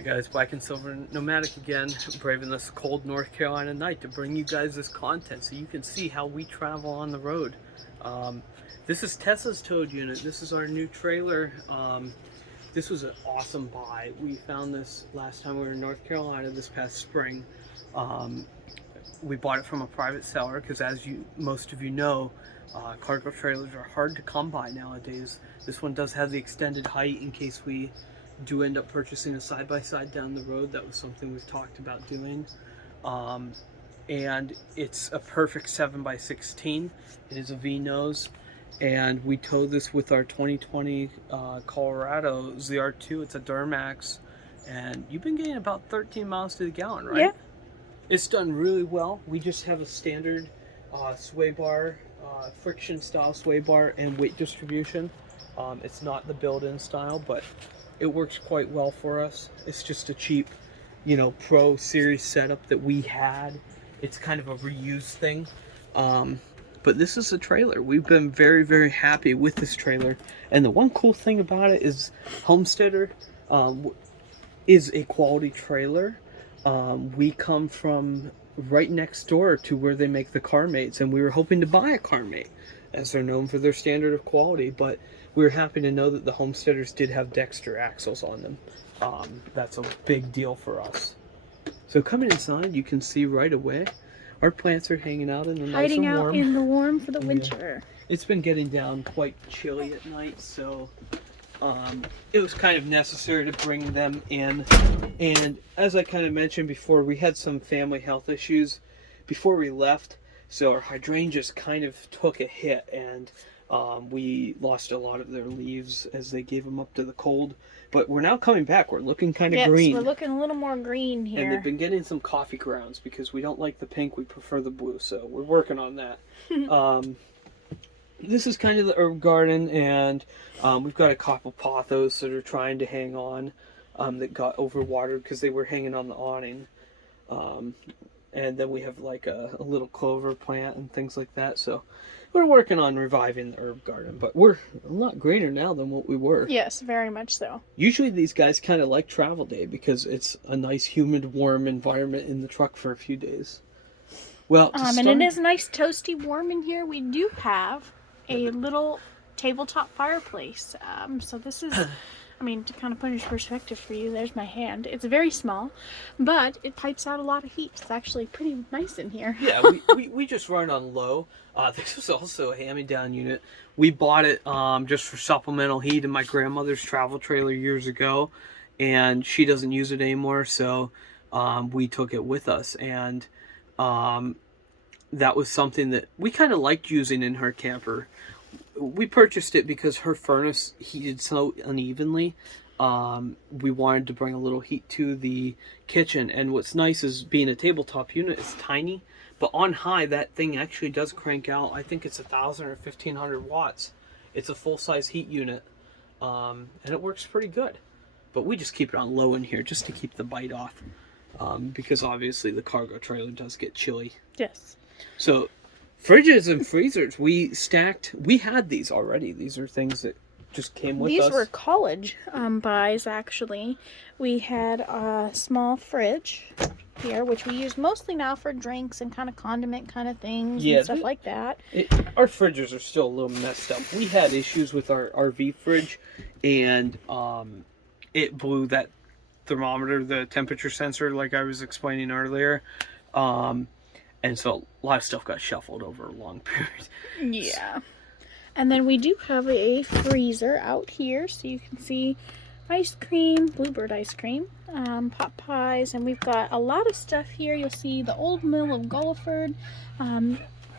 Hi guys, Black and Silver Nomadic again, braving this cold North Carolina night to bring you guys this content so you can see how we travel on the road. This is Tessa's towed unit. This is our new trailer. This was an awesome buy. We found this last time we were in North Carolina this past spring. We bought it from a private seller because, as most of you know, cargo trailers are hard to come by nowadays. This one does have the extended height in case we do end up purchasing a side-by-side down the road. That was something we've talked about doing. And it's a perfect 7x16. It is a V-nose. And we towed this with our 2020 Colorado ZR2. It's a Duramax. And you've been getting about 13 miles to the gallon, right? Yeah. It's done really well. We just have a standard sway bar, friction style sway bar and weight distribution. It's not the built-in style, but it works quite well for us. It's just a cheap, Pro Series setup that we had. It's kind of a reused thing. But this is a trailer. We've been very, very happy with this trailer. And the one cool thing about it is Homesteader is a quality trailer. We come from right next door to where they make the car mates, and we were hoping to buy a car mate, as they're known for their standard of quality, but we were happy to know that the Homesteaders did have Dexter axles on them. That's a big deal for us. So coming inside, you can see right away our plants are hanging out in the nice and warm. Hiding out in the warm for the winter. It's been getting down quite chilly at night, so it was kind of necessary to bring them in. And as I kind of mentioned before, we had some family health issues before we left, so our hydrangeas kind of took a hit, and we lost a lot of their leaves as they gave them up to the cold. But we're now coming back. We're looking kind of green. Yes, we're looking a little more green here. And they've been getting some coffee grounds because we don't like the pink. We prefer the blue. So we're working on that. This is kind of the herb garden. And we've got a couple pothos that are trying to hang on that got overwatered because they were hanging on the awning. And then we have like a little clover plant and things like that. So we're working on reviving the herb garden, but we're a lot greener now than what we were. Yes, very much so. Usually these guys kind of like travel day because it's a nice, humid, warm environment in the truck for a few days. Well, and it is nice, toasty, warm in here. We do have a little tabletop fireplace. So this is... I mean, to kind of put it in perspective for you, there's my hand. It's very small, but it pipes out a lot of heat. It's actually pretty nice in here. Yeah, we just run on low. This was also a hand-me-down unit. We bought it just for supplemental heat in my grandmother's travel trailer years ago, and she doesn't use it anymore, so we took it with us. And that was something that we kind of liked using in her camper. We purchased it because her furnace heated so unevenly. We wanted to bring a little heat to the kitchen. And what's nice is being a tabletop unit, it's tiny. But on high, that thing actually does crank out. I think it's 1,000 or 1,500 watts. It's a full-size heat unit. And it works pretty good. But we just keep it on low in here just to keep the bite off. Because obviously the cargo trailer does get chilly. Yes. So... fridges and freezers, we had these already. These are things that just came with us. These were college buys, actually. We had a small fridge here, which we use mostly now for drinks and kind of condiment kind of things and stuff like that. Our fridges are still a little messed up. We had issues with our RV fridge, and it blew that thermometer, the temperature sensor, like I was explaining earlier. And so a lot of stuff got shuffled over a long period. Yeah. And then we do have a freezer out here, so you can see ice cream, Bluebird ice cream, pot pies, and we've got a lot of stuff here. You'll see the old mill of Gulliford.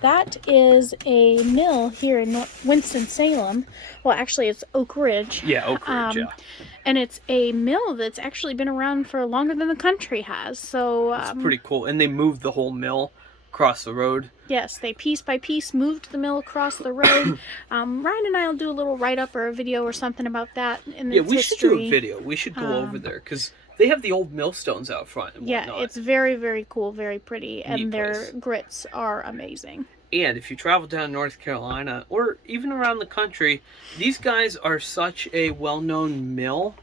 That is a mill here in Winston-Salem. Well, actually, it's Oak Ridge. Yeah, Oak Ridge, yeah. And it's a mill that's actually been around for longer than the country has. So it's pretty cool. And they moved the whole mill across the road. Yes, they piece by piece moved the mill across the road. Ryan and I will do a little write-up or a video or something about that in its history. Should do a video. We should go over there because they have the old millstones out front and whatnot. Yeah, it's very, very cool, very pretty, and their grits are amazing. And if you travel down North Carolina or even around the country, these guys are such a well-known mill.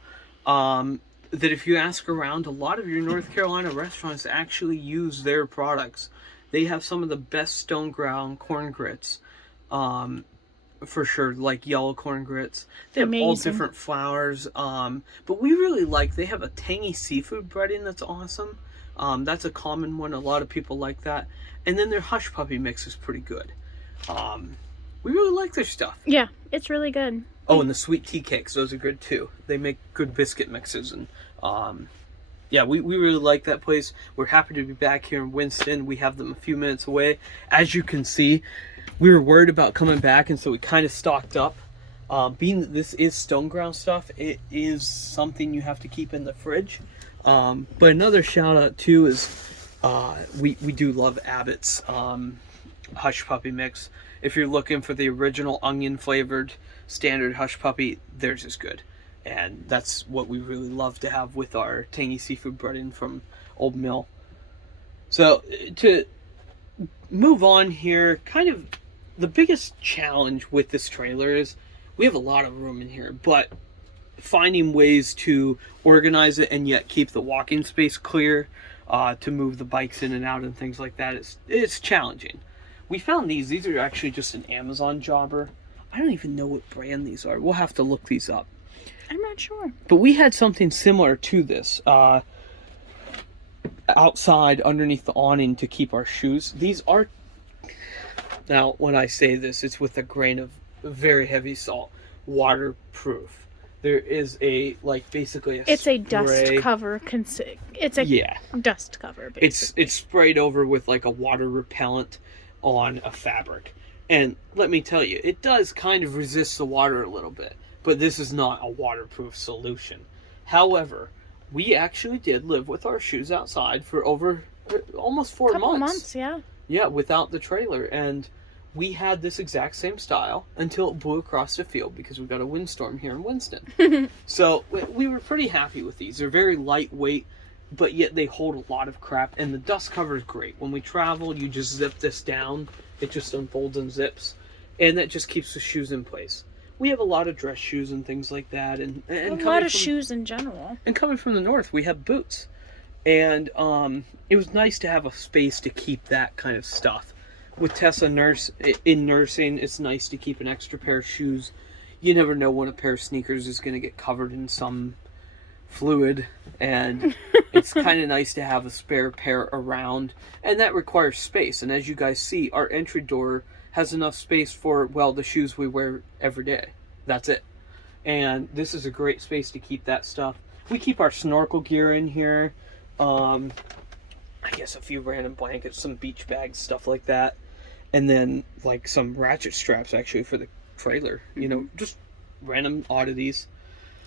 that if you ask around, a lot of your North Carolina restaurants actually use their products. They have some of the best stone ground corn grits, for sure, like yellow corn grits. They have all Amazing. different flours, but we really like, they have a tangy seafood breading that's awesome. That's a common one. A lot of people like that. And then their hush puppy mix is pretty good. We really like their stuff. Yeah, it's really good. Oh, and the sweet tea cakes, those are good too. They make good biscuit mixes, and yeah, we really like that place. We're happy to be back here in Winston. We have them a few minutes away. As you can see, we were worried about coming back, and so we kind of stocked up. Being that this is stone ground stuff, it is something you have to keep in the fridge. But another shout out too is we do love Abbott's hush puppy mix. If you're looking for the original onion flavored standard hush puppy, theirs is good. And that's what we really love to have with our tangy seafood breading from Old Mill. So to move on here, kind of the biggest challenge with this trailer is we have a lot of room in here, but finding ways to organize it and yet keep the walking space clear, to move the bikes in and out and things like that, it's challenging. We found these are actually just an Amazon jobber. I don't even know what brand these are. We'll have to look these up. I'm not sure. But we had something similar to this outside underneath the awning to keep our shoes. These are, now when I say this, it's with a grain of very heavy salt, waterproof. There is basically It's spray. a dust cover. It's a dust cover, basically. It's sprayed over with like a water repellent on a fabric. And let me tell you, it does kind of resist the water a little bit, but this is not a waterproof solution. However, we actually did live with our shoes outside for over almost 4 months. Couple months, yeah. Yeah, without the trailer. And we had this exact same style until it blew across the field because we got a windstorm here in Winston. So we were pretty happy with these. They're very lightweight, but yet they hold a lot of crap. And the dust cover is great. When we travel, you just zip this down. It just unfolds and zips. And that just keeps the shoes in place. We have a lot of dress shoes and things like that. And a lot of shoes in general. And coming from the north, we have boots. And it was nice to have a space to keep that kind of stuff. With Tessa in nursing, it's nice to keep an extra pair of shoes. You never know when a pair of sneakers is going to get covered in some fluid, and it's kind of nice to have a spare pair around, and that requires space. And as you guys see, our entry door has enough space for, well, the shoes we wear every day. That's it. And this is a great space to keep that stuff. We keep our snorkel gear in here. I guess a few random blankets, some beach bags, stuff like that. And then like some ratchet straps actually for the trailer, just random oddities.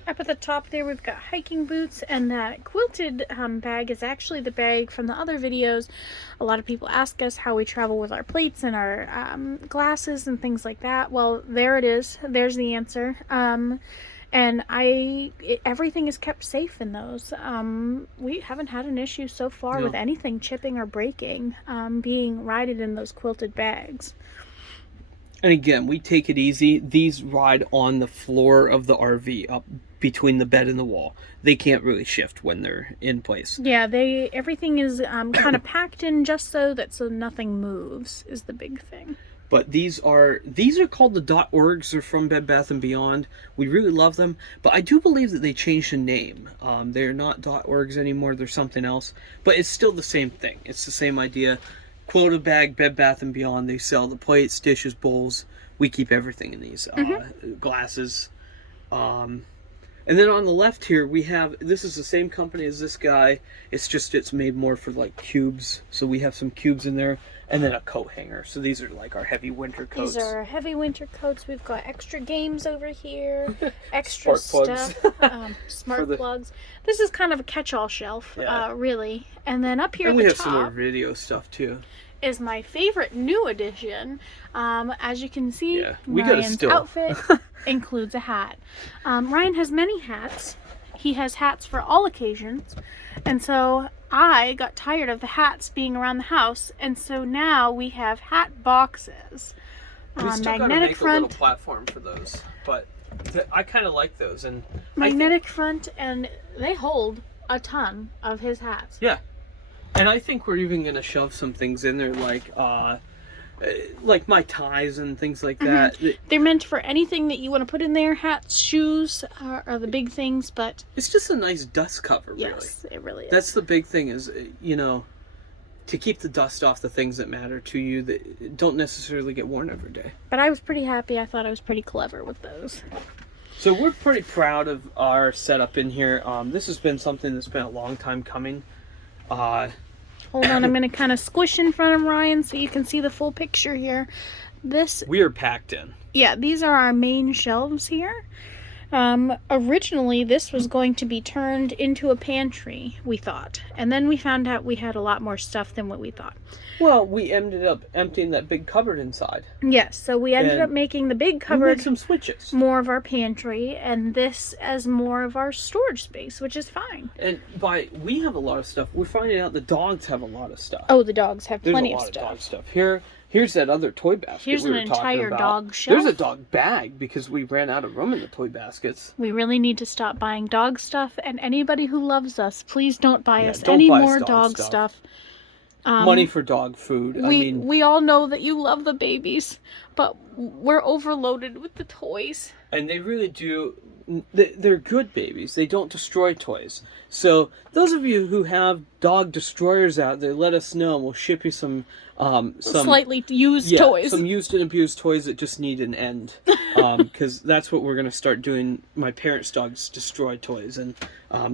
Up at the top there we've got hiking boots, and that quilted bag is actually the bag from the other videos. A lot of people ask us how we travel with our plates and our glasses and things like that. Well, there it is. There's the answer. And everything is kept safe in those. We haven't had an issue so far with anything chipping or breaking, being righted in those quilted bags. And again, we take it easy. These ride on the floor of the RV up between the bed and the wall. They can't really shift when they're in place. Yeah, everything is kind of packed in just so nothing moves is the big thing. But these are called the .orgs. They're from Bed Bath & Beyond. We really love them. But I do believe that they changed the name. They're not .orgs anymore. They're something else. But it's still the same thing. It's the same idea. Quota bag, Bed Bath & Beyond. They sell the plates, dishes, bowls. We keep everything in these. Glasses. And then on the left here, we have, this is the same company as this guy. It's made more for like cubes. So we have some cubes in there. And then a coat hanger. So these are like our heavy winter coats. These are our heavy winter coats. We've got extra games over here. Extra Spark stuff. Smart plugs. This is kind of a catch-all shelf, really. And then up here at the top. And we have some more video stuff too. Is my favorite new addition. As you can see, we got Ryan's outfit includes a hat. Ryan has many hats. He has hats for all occasions. And so I got tired of the hats being around the house, and so now we have hat boxes. We still magnetic gotta make front. a little platform for those, but I kind of like those, and magnetic front, and they hold a ton of his hats. Yeah, and I think we're even gonna shove some things in there like my ties and things like that. They're meant for anything that you want to put in there. Hats, shoes are the big things, but it's just a nice dust cover. Yes, it really is. That's the big thing, is to keep the dust off the things that matter to you that don't necessarily get worn every day. But I was pretty happy. I thought I was pretty clever with those. So we're pretty proud of our setup in here. This has been something that's been a long time coming. Hold on, I'm going to kind of squish in front of Ryan so you can see the full picture here. We are packed in. Yeah, these are our main shelves here. Originally, this was going to be turned into a pantry, we thought. And then we found out we had a lot more stuff than what we thought. Well, we ended up emptying that big cupboard inside. Yes, so we ended up making the big cupboard we made some switches. More of our pantry, and this as more of our storage space, which is fine. And we have a lot of stuff. We're finding out the dogs have a lot of stuff. Oh, the dogs have plenty of stuff. There's a lot of dog stuff. Here's that other toy basket. Here's an entire dog shelf. There's a dog bag because we ran out of room in the toy baskets. We really need to stop buying dog stuff, and anybody who loves us, please don't buy us any more dog stuff. Money for dog food. We all know that you love the babies, but we're overloaded with the toys. And they really do. They're good babies. They don't destroy toys. So those of you who have dog destroyers out there, let us know, and we'll ship you some slightly used toys. Some used and abused toys that just need an end. Because that's what we're going to start doing. My parents' dogs destroy toys, and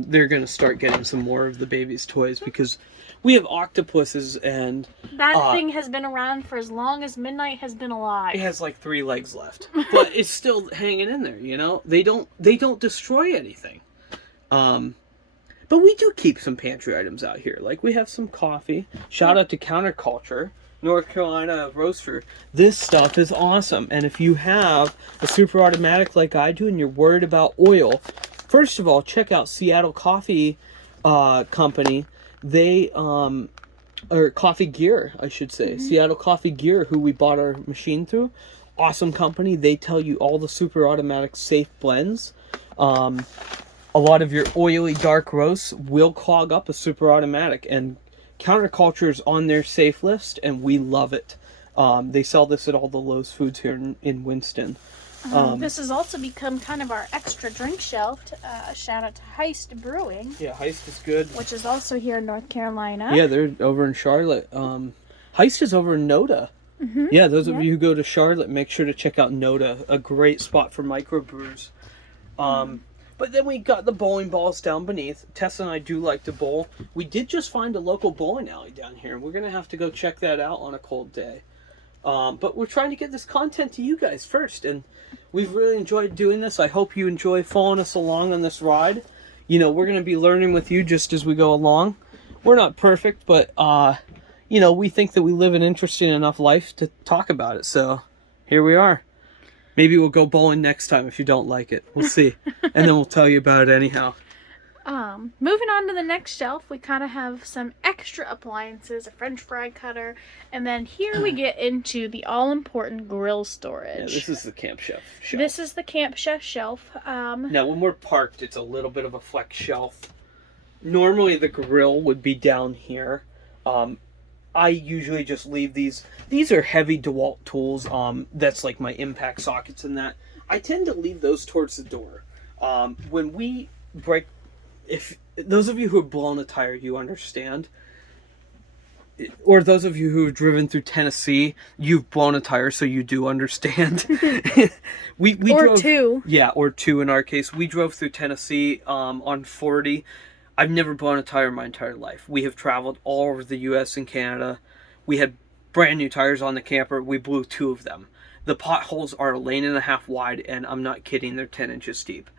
they're going to start getting some more of the babies' toys because we have octopuses, and that thing has been around for as long as Midnight has been alive. It has like 3 legs left, but it's still hanging in there. They don't destroy anything. But we do keep some pantry items out here. Like we have some coffee. Shout out to Counterculture, North Carolina roaster. This stuff is awesome. And if you have a super automatic like I do and you're worried about oil, first of all, check out Seattle Coffee Company. They or Coffee Gear, I should say. Seattle Coffee Gear, who we bought our machine through. Awesome company. They tell you all the super automatic safe blends. A lot of your oily dark roasts will clog up a super automatic, and Counterculture is on their safe list, and we love it. They sell this at all the Lowe's Foods here in Winston. This has also become kind of our extra drink shelf. Shout out to Heist Brewing. Yeah, Heist is good. Which is also here in North Carolina. Yeah, they're over in Charlotte. Heist is over in Noda. Yeah, those of you who go to Charlotte, make sure to check out Noda. A great spot for microbrewers. But then we got the bowling balls down beneath. Tessa and I do like to bowl. We did just find a local bowling alley down here, and we're going to have to go check that out on a cold day. But we're trying to get this content to you guys first, and we've really enjoyed doing this. I hope you enjoy following us along on this ride. We're going to be learning with you just as we go along. We're not perfect, but, we think that we live an interesting enough life to talk about it. So here we are. Maybe we'll go bowling next time if you don't like it. We'll see. And then we'll tell you about it anyhow. Moving on to the next shelf, we kind of have some extra appliances, a French fry cutter, and then here we get into the all-important grill storage. Yeah, this is the camp chef shelf. This is the camp chef shelf. Now, when we're parked, it's a little bit of a flex shelf. Normally, the grill would be down here. I usually just leave these. These are heavy DeWalt tools. That's like my impact sockets and that. I tend to leave those towards the door. When we break, if those of you who have blown a tire, you understand. Or those of you who have driven through Tennessee, you've blown a tire, so you do understand. we drove, 2. Yeah, or 2 in our case. We drove through Tennessee on 40. I've never blown a tire in my entire life. We have traveled all over the U.S. and Canada. We had brand new tires on the camper. We blew 2 of them. The potholes are a lane and a half wide, and I'm not kidding, they're 10 inches deep.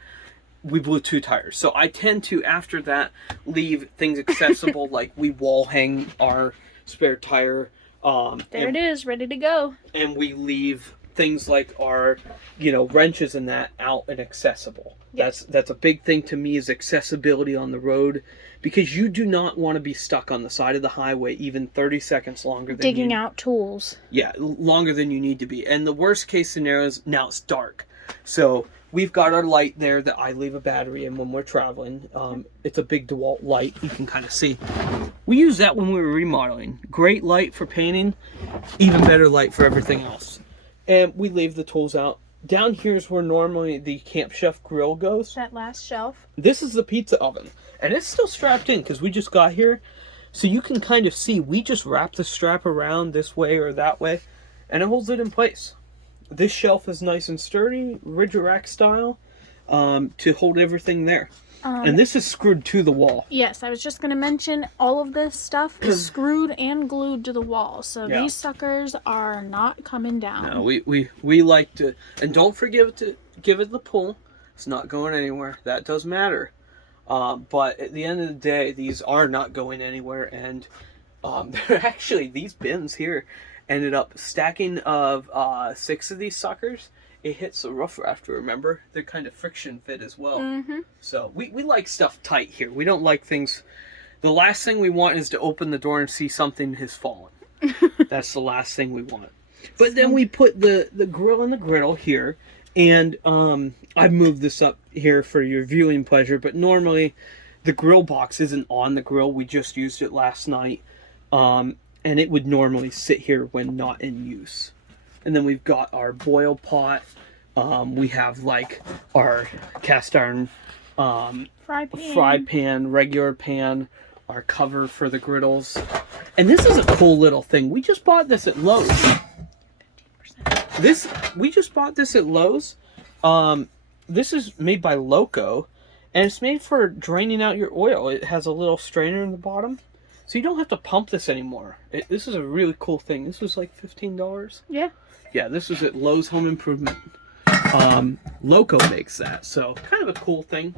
We blew 2 tires. So I tend to, after that, leave things accessible, like we wall hang our spare tire. There it is, ready to go. And we leave things like our, wrenches and that out and accessible. Yes. That's a big thing to me, is accessibility on the road, because you do not want to be stuck on the side of the highway even 30 seconds longer than digging out tools. Yeah, longer than you need to be. And the worst case scenario is now it's dark. So we've got our light there that I leave a battery in when we're traveling. It's a big DeWalt light. You can kind of see. We use that when we were remodeling. Great light for painting, even better light for everything else. And we leave the tools out. Down here is where normally the Camp Chef grill goes. That last shelf. This is the pizza oven. And it's still strapped in because we just got here. So you can kind of see, we just wrap the strap around this way or that way, and it holds it in place. This shelf is nice and sturdy, ridge rack style, to hold everything there. And this is screwed to the wall. Yes, I was just going to mention all of this stuff is screwed and glued to the wall. So these suckers are not coming down. No, we like to, and don't forget to give it the pull. It's not going anywhere. That does matter. But at the end of the day, these are not going anywhere. And they're actually, these bins here ended up stacking of 6 of these suckers. It hits the roof rafter, remember? They're kind of friction fit as well. Mm-hmm. So we like stuff tight here. We don't like things... The last thing we want is to open the door and see something has fallen. That's the last thing we want. But then we put the grill and the griddle here. And I've moved this up here for your viewing pleasure. But normally the grill box isn't on the grill. We just used it last night. And it would normally sit here when not in use. And then we've got our boil pot. We have like our cast iron fry pan, regular pan, our cover for the griddles. And this is a cool little thing. We just bought this at Lowe's. We just bought this at Lowe's. This is made by Loco, and it's made for draining out your oil. It has a little strainer in the bottom. So you don't have to pump this anymore. This is a really cool thing. This was like $15. Yeah. Yeah, this was at Lowe's Home Improvement. Loco makes that, so kind of a cool thing.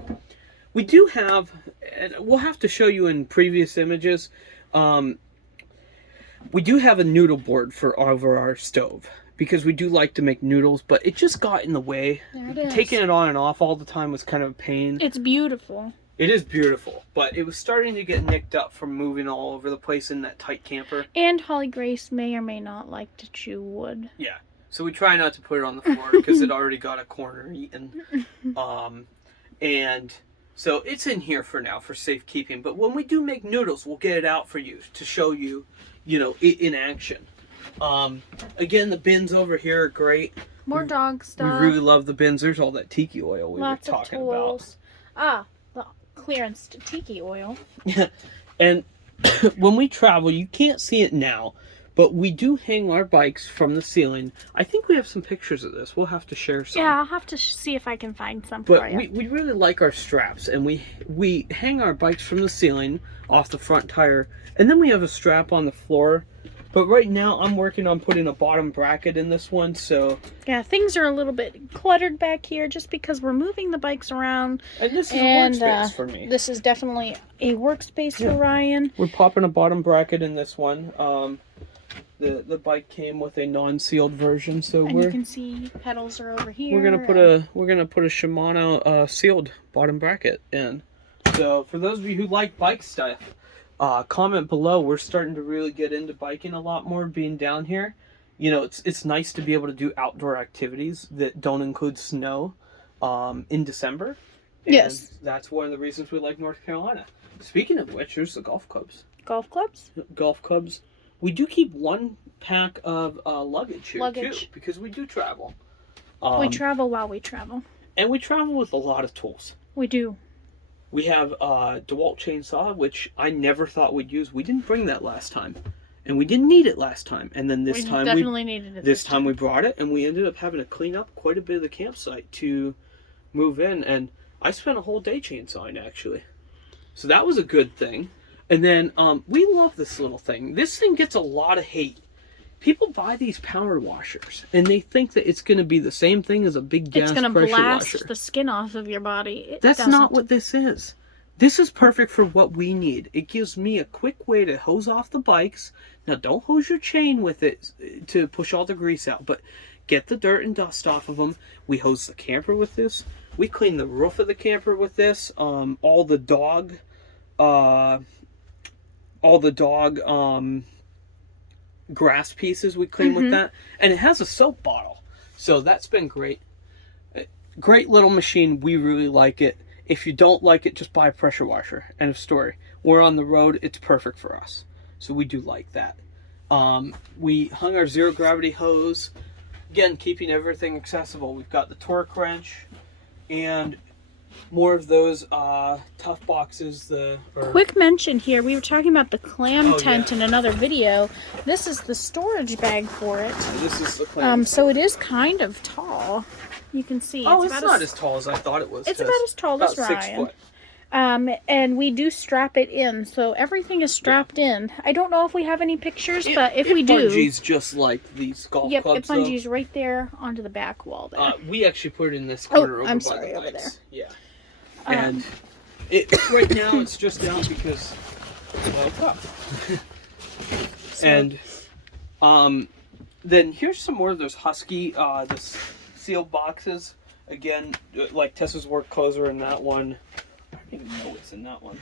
We do have, and we'll have to show you in previous images, we do have a noodle board for over our stove. Because we do like to make noodles, but it just got in the way. There it is. Taking it on and off all the time was kind of a pain. It's beautiful. It is beautiful, but it was starting to get nicked up from moving all over the place in that tight camper. And Holly Grace may or may not like to chew wood. Yeah, so we try not to put it on the floor because it already got a corner eaten. And so it's in here for now for safekeeping. But when we do make noodles, we'll get it out for you to show you, it in action. Again, the bins over here are great. More dog stuff. We really love the bins. There's all that tiki oil we were talking about. The clearance tiki oil. Yeah, and when we travel, you can't see it now, but we do hang our bikes from the ceiling. I think we have some pictures of this. We'll have to share some. Yeah, I'll have to see if I can find some for you. But we really like our straps, and we hang our bikes from the ceiling off the front tire, and then we have a strap on the floor. But right now, I'm working on putting a bottom bracket in this one, so... Yeah, things are a little bit cluttered back here just because we're moving the bikes around. And this is a workspace for me. This is definitely a workspace for Ryan. We're popping a bottom bracket in this one. The bike came with a non-sealed version, so you can see pedals are over here. We're gonna put a Shimano sealed bottom bracket in. So for those of you who like bike stuff, comment below. We're starting to really get into biking a lot more being down here. It's nice to be able to do outdoor activities that don't include snow in December. And yes. That's one of the reasons we like North Carolina. Speaking of which, there's the golf clubs. Golf clubs? Golf clubs. We do keep one pack of luggage here too, because we do travel. We travel while we travel. And we travel with a lot of tools. We do. We have a DeWalt chainsaw, which I never thought we'd use. We didn't bring that last time. And we didn't need it last time. And then this time definitely needed it. This time we brought it, and we ended up having to clean up quite a bit of the campsite to move in. And I spent a whole day chainsawing, actually. So that was a good thing. And then we love this little thing. This thing gets a lot of hate. People buy these power washers, and they think that it's going to be the same thing as a big gas pressure washer. It's going to blast the skin off of your body. That's not what this is. This is perfect for what we need. It gives me a quick way to hose off the bikes. Now, don't hose your chain with it to push all the grease out, but get the dirt and dust off of them. We hose the camper with this. We clean the roof of the camper with this. All the dog grass pieces we clean with that. And it has a soap bottle. So that's been great. great little machine. We really like it. If you don't like it, just buy a pressure washer. End of story. We're on the road. It's perfect for us. So we do like that. We hung our zero gravity hose. Again, keeping everything accessible. We've got the torque wrench and more of those tough boxes. Quick mention here, we were talking about the clam tent yeah. in another video. This is the storage bag for it. This is the clam. So it is kind of tall. You can see. Oh, it's not as tall as I thought it was. It's about as tall as Ryan. 6 foot. And we do strap it in, so everything is strapped in. I don't know if we have any pictures, but if we do, bungees just like these golf clubs. Yep, it bungees right there onto the back wall there. We actually put it in this corner over by the over bikes. there. Yeah. And right now it's just down because well, up. And then here's some more of those Husky the sealed boxes. Again, like Tessa's work clothes are in that one. I don't even know what's in that one.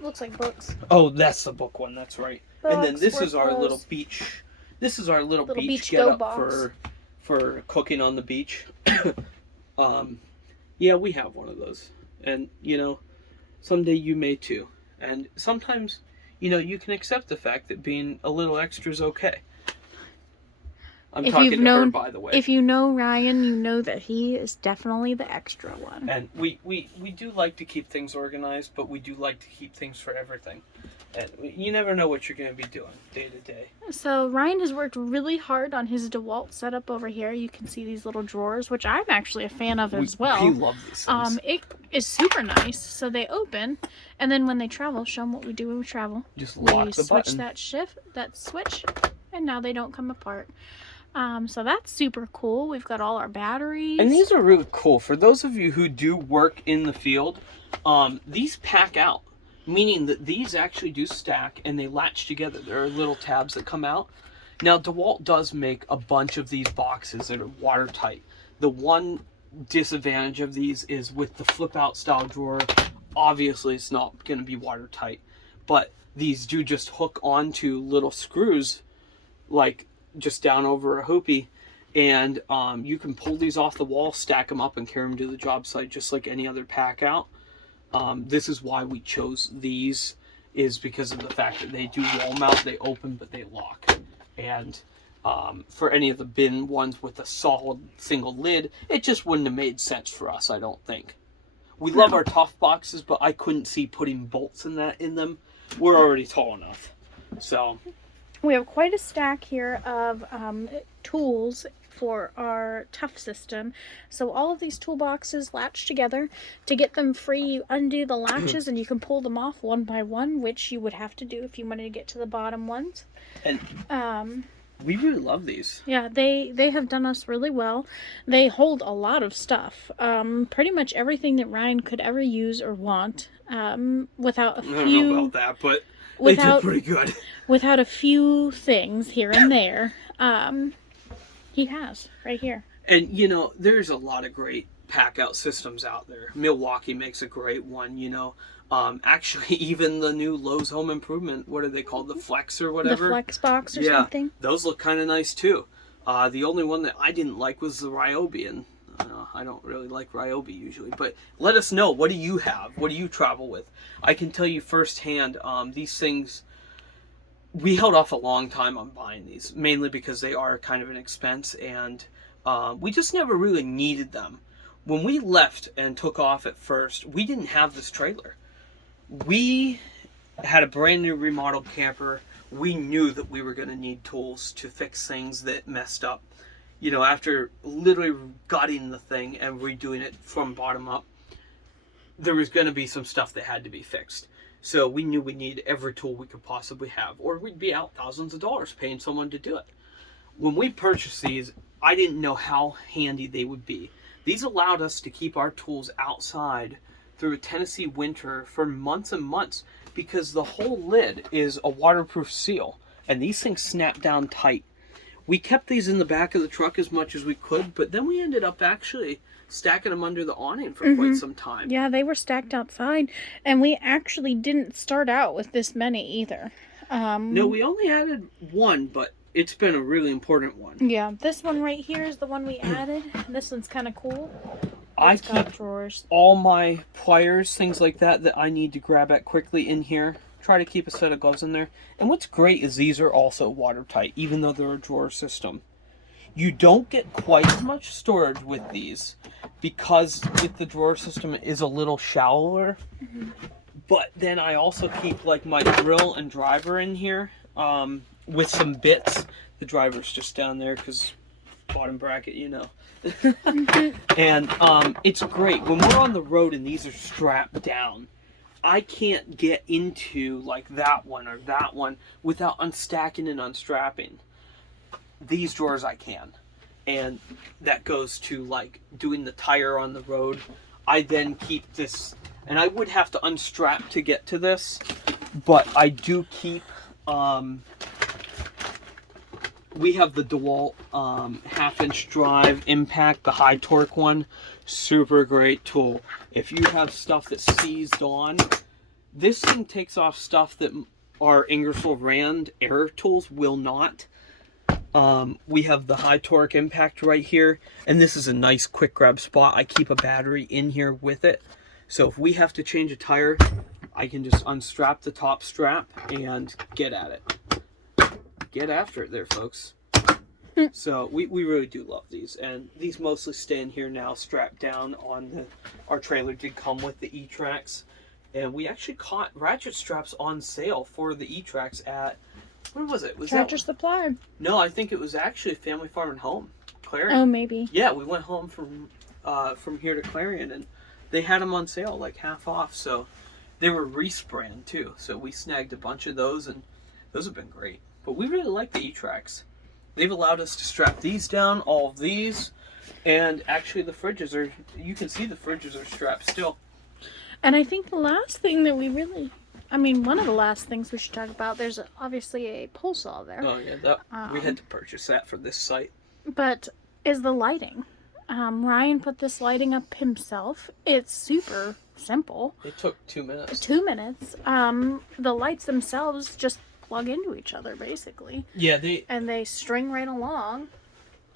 Looks like books. Oh, that's the book one. That's right. Books, and then this is our clothes. little beach. This is our little beach go get box. up for cooking on the beach. Yeah, we have one of those. And, you know, someday you may too. And sometimes, you know, you can accept the fact that being a little extra is okay. I'm talking to her, by the way. If you know Ryan, you know that he is definitely the extra one. And we do like to keep things organized, but we do like to keep things for everything. And you never know what you're going to be doing day to day. So Ryan has worked really hard on his DeWalt setup over here. You can see these little drawers, which I'm actually a fan of as well. We love these things. It is super nice. So they open, and then when they travel, show them what we do when we travel. Just lock the button. Switch that switch, and now they don't come apart. So that's super cool. We've got all our batteries. And these are really cool. For those of you who do work in the field, these pack out. Meaning that these actually do stack and they latch together. There are little tabs that come out. Now, DeWalt does make a bunch of these boxes that are watertight. The one disadvantage of these is with the flip-out style drawer, obviously it's not going to be watertight. But these do just hook onto little screws, like just down over a hoopy. And you can pull these off the wall, stack them up, and carry them to the job site just like any other pack out. This is why we chose these, is because of the fact that they do wall mount, they open, but they lock. And for any of the bin ones with a solid single lid, it just wouldn't have made sense for us, I don't think. We love our tough boxes, but I couldn't see putting bolts in them. We're already tall enough. So we have quite a stack here of tools for our tough system. So all of these toolboxes latch together. To get them free, you undo the latches and you can pull them off one by one, which you would have to do if you wanted to get to the bottom ones. And we really love these. Yeah, they have done us really well. They hold a lot of stuff. Pretty much everything that Ryan could ever use or want. Without a few... I don't know about that, but they did pretty good. Without a few things here and there. He has, right here. And, you know, there's a lot of great pack-out systems out there. Milwaukee makes a great one, you know. Actually, even the new Lowe's Home Improvement, what are they called? The Flex or whatever? The Flex box or something? Those look kind of nice, too. The only one that I didn't like was the Ryobi, and I don't really like Ryobi usually. But let us know, what do you have? What do you travel with? I can tell you firsthand, these things... We held off a long time on buying these, mainly because they are kind of an expense, and we just never really needed them. When we left and took off at first, we didn't have this trailer. We had a brand new remodeled camper. We knew that we were going to need tools to fix things that messed up. You know, after literally gutting the thing and redoing it from bottom up, there was going to be some stuff that had to be fixed. So we knew we needed every tool we could possibly have, or we'd be out thousands of dollars paying someone to do it. When we purchased these, I didn't know how handy they would be. These allowed us to keep our tools outside through a Tennessee winter for months and months, because the whole lid is a waterproof seal, and these things snap down tight. We kept these in the back of the truck as much as we could, but then we ended up actually stacking them under the awning for quite some time. Yeah, they were stacked outside, and we actually didn't start out with this many either. No, we only added one, but it's been a really important one. Yeah, this one right here is the one we added. This one's kind of cool. I It's got keep drawers. all my pliers, things like that I need to grab at quickly in here. Try to keep a set of gloves in there. And what's great is these are also watertight, even though they're a drawer system. You don't get quite as much storage with these because with the drawer system it is a little shallower. But then I also keep like my drill and driver in here with some bits. The driver's just down there because bottom bracket, you know. And it's great when we're on the road and these are strapped down. I can't get into like that one or that one without unstacking and unstrapping. These drawers I can, and that goes to like doing the tire on the road. I then keep this, and I would have to unstrap to get to this, but I do keep we have the DeWalt half-inch drive impact, the high torque one. Super great tool. If you have stuff that's seized on, this thing takes off stuff that our Ingersoll Rand air tools will not. We have the high torque impact right here, and this is a nice quick grab spot. I keep a battery in here with it, so if we have to change a tire, I can just unstrap the top strap and get at it. Get after it there, folks. So we really do love these, and these mostly stay in here now strapped down on the, our trailer did come with the E-Trax, and we actually caught ratchet straps on sale for the E-Trax at, where was it? Was Tractor that Supply. No, I think it was actually Family Farm and Home, Clarion. Oh, maybe. Yeah, we went home from here to Clarion, and they had them on sale like half off. So they were Reese brand too. So we snagged a bunch of those, and those have been great. But we really like the E-Trax. They've allowed us to strap these down, all of these, and actually the fridges are, you can see the fridges are strapped still. And I think the last thing that we really, I mean, one of the last things we should talk about, there's obviously a pole saw there. Oh yeah, we had to purchase that for this site. But is the lighting. Ryan put this lighting up himself. It's super simple. It took 2 minutes. 2 minutes. The lights themselves just plug into each other, basically. Yeah, they string right along.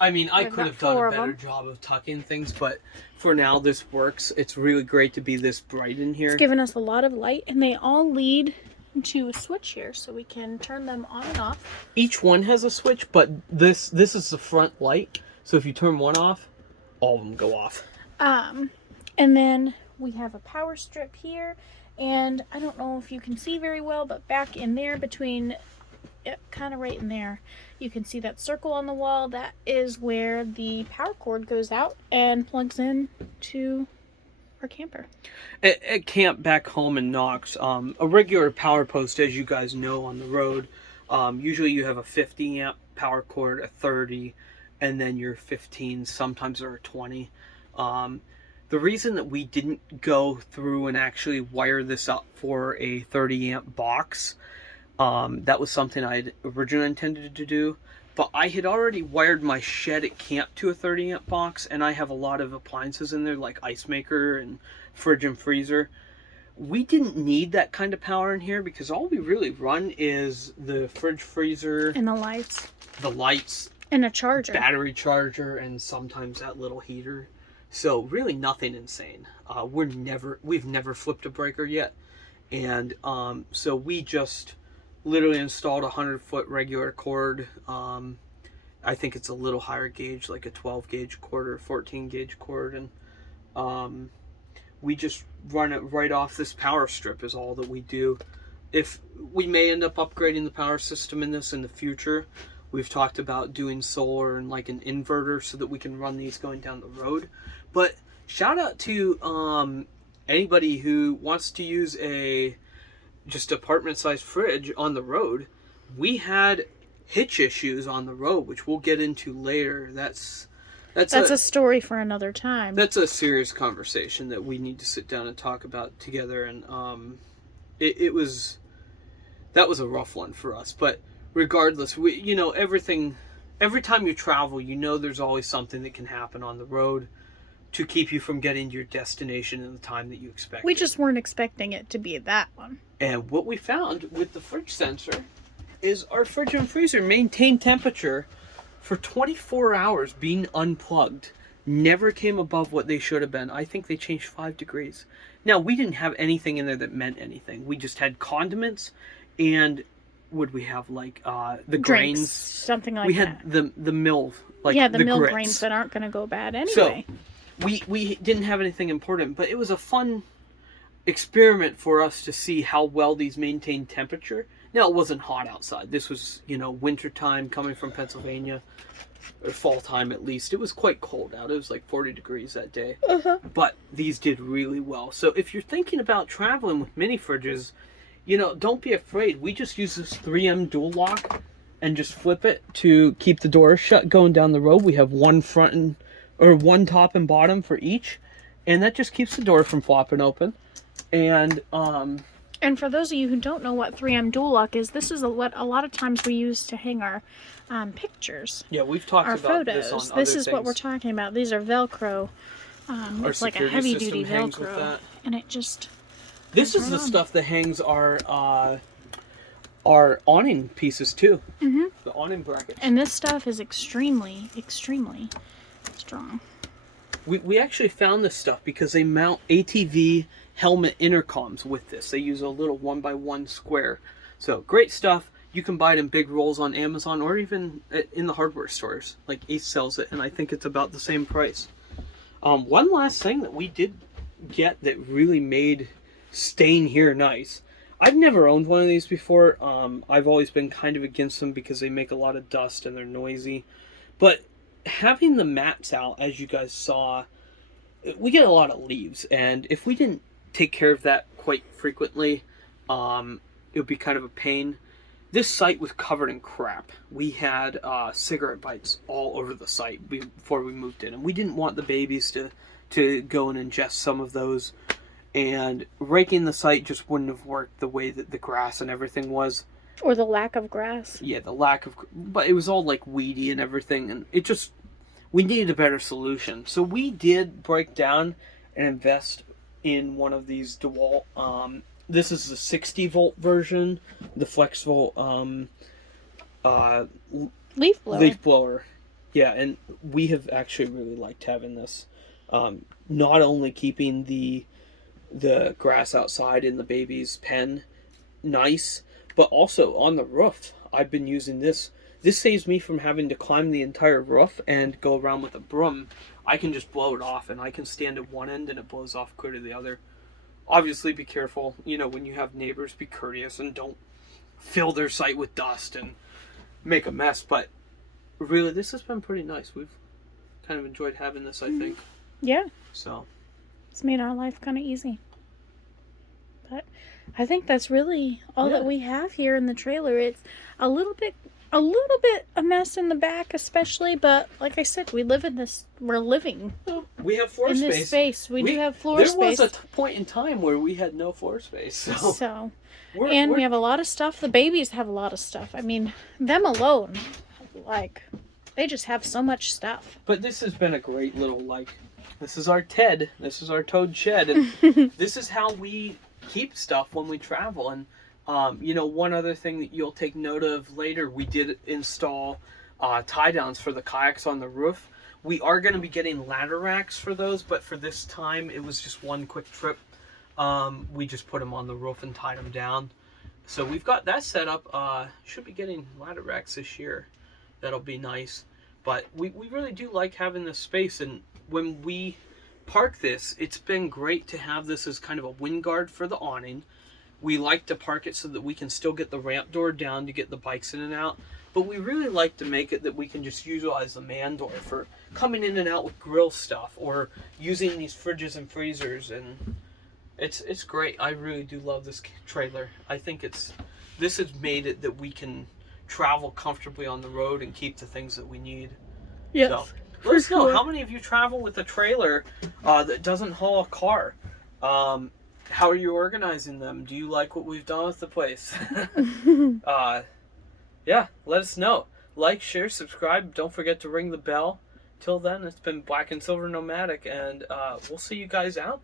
I mean, I We've could got have done 4 a of better them. job of tucking things, but for now this works. It's really great to be this bright in here. It's given us a lot of light, and they all lead to a switch here, so we can turn them on and off. Each one has a switch, but this is the front light. So if you turn one off, all of them go off. And then we have a power strip here, and I don't know if you can see very well, but back in there between, kind of right in there, you can see that circle on the wall. That is where the power cord goes out and plugs in to our camper. At camp back home in Knox, a regular power post, as you guys know on the road, usually you have a 50 amp power cord, a 30, and then your 15, sometimes there are 20. The reason that we didn't go through and actually wire this up for a 30 amp box, that was something I had originally intended to do, but I had already wired my shed at camp to a 30 amp box, and I have a lot of appliances in there like ice maker and fridge and freezer. We didn't need that kind of power in here because all we really run is the fridge, freezer, And the lights. And a charger. Battery charger, and sometimes that little heater. So really nothing insane. We've never flipped a breaker yet, and so we just literally installed a 100-foot regular cord. I think it's a little higher gauge, like a 12 gauge cord or 14 gauge cord, and we just run it right off this power strip is all that we do. If we may end up upgrading the power system in this in the future, we've talked about doing solar and like an inverter so that we can run these going down the road. But shout out to anybody who wants to use a just apartment-sized fridge on the road. We had hitch issues on the road, which we'll get into later. That's a story for another time. That's a serious conversation that we need to sit down and talk about together. And that was a rough one for us. But regardless, every time you travel, there's always something that can happen on the road to keep you from getting to your destination in the time that you expect. We just weren't expecting it to be that one. And what we found with the fridge sensor is our fridge and freezer maintain temperature for 24 hours being unplugged. never came above what they should have been. I think they changed 5 degrees. Now, we didn't have anything in there that meant anything. We just had condiments, and would we have like the Drinks, grains? something like we that. had the mill, like yeah, the mill grits. grains that aren't going to go bad anyway. So we didn't have anything important, but it was a fun experiment for us to see how well these maintained temperature. Now, it wasn't hot outside. This was, winter time coming from Pennsylvania, or fall time at least. It was quite cold out. It was like 40 degrees that day. But these did really well. So if you're thinking about traveling with mini fridges, don't be afraid. We just use this 3M dual lock and just flip it to keep the doors shut going down the road. We have one one top and bottom for each, and that just keeps the door from flopping open. And for those of you who don't know what 3M dual lock is, this is what a lot of times we use to hang our pictures. Yeah, we've talked our about photos. this on other This is what things. we're talking about. These are Velcro. It's like a heavy duty Velcro, and it just. This is the stuff that hangs our awning pieces too. Mm-hmm. The awning brackets. And this stuff is extremely, extremely strong. We actually found this stuff because they mount ATV helmet intercoms with this. They use a little 1x1 square. So great stuff. You can buy it in big rolls on Amazon or even in the hardware stores. Like Ace sells it, and I think it's about the same price. One last thing that we did get that really made staying here nice. I've never owned one of these before. I've always been kind of against them because they make a lot of dust and they're noisy. But having the mats out, as you guys saw, we get a lot of leaves, and if we didn't take care of that quite frequently, it would be kind of a pain. This site was covered in crap. We had cigarette bites all over the site before we moved in, and we didn't want the babies to go and ingest some of those. And raking the site just wouldn't have worked the way that the grass and everything was. Or the lack of grass. Yeah, but it was all like weedy and everything, and we needed a better solution. So we did break down and invest in one of these DeWalt. This is the 60 volt version, the flex volt leaf blower. Yeah, and we have actually really liked having this. Not only keeping the grass outside in the baby's pen nice, but also on the roof. I've been using this. This saves me from having to climb the entire roof and go around with a broom. I can just blow it off, and I can stand at one end and it blows off clear to the other. Obviously, be careful. When you have neighbors, be courteous and don't fill their site with dust and make a mess. But really, this has been pretty nice. We've kind of enjoyed having this, I think. Yeah. So it's made our life kind of easy. But I think that's really all that we have here in the trailer. It's a little bit a mess in the back, especially, but like I said, we're living. We have floor space. In this space. We do have floor space. There was a point in time where we had no floor space. So we have a lot of stuff. The babies have a lot of stuff. I mean, them alone, they just have so much stuff. But this has been a great little, this is our TED. This is our Toad Shed. And this is how we keep stuff when we travel. And one other thing that you'll take note of later, we did install tie downs for the kayaks on the roof. We are going to be getting ladder racks for those, but for this time it was just one quick trip. We just put them on the roof and tied them down. So we've got that set up. Should be getting ladder racks this year. That'll be nice. But we really do like having this space, and when we park this, it's been great to have this as kind of a wind guard for the awning. We like to park it so that we can still get the ramp door down to get the bikes in and out. But we really like to make it that we can just utilize the man door for coming in and out with grill stuff or using these fridges and freezers. And it's great. I really do love this trailer. I think this has made it that we can travel comfortably on the road and keep the things that we need. Yes. So, let us know, how many of you travel with a trailer that doesn't haul a car? How are you organizing them? Do you like what we've done with the place? Yeah, let us know. Like, share, subscribe. Don't forget to ring the bell. Till then, it's been Black and Silver Nomadic, and we'll see you guys out.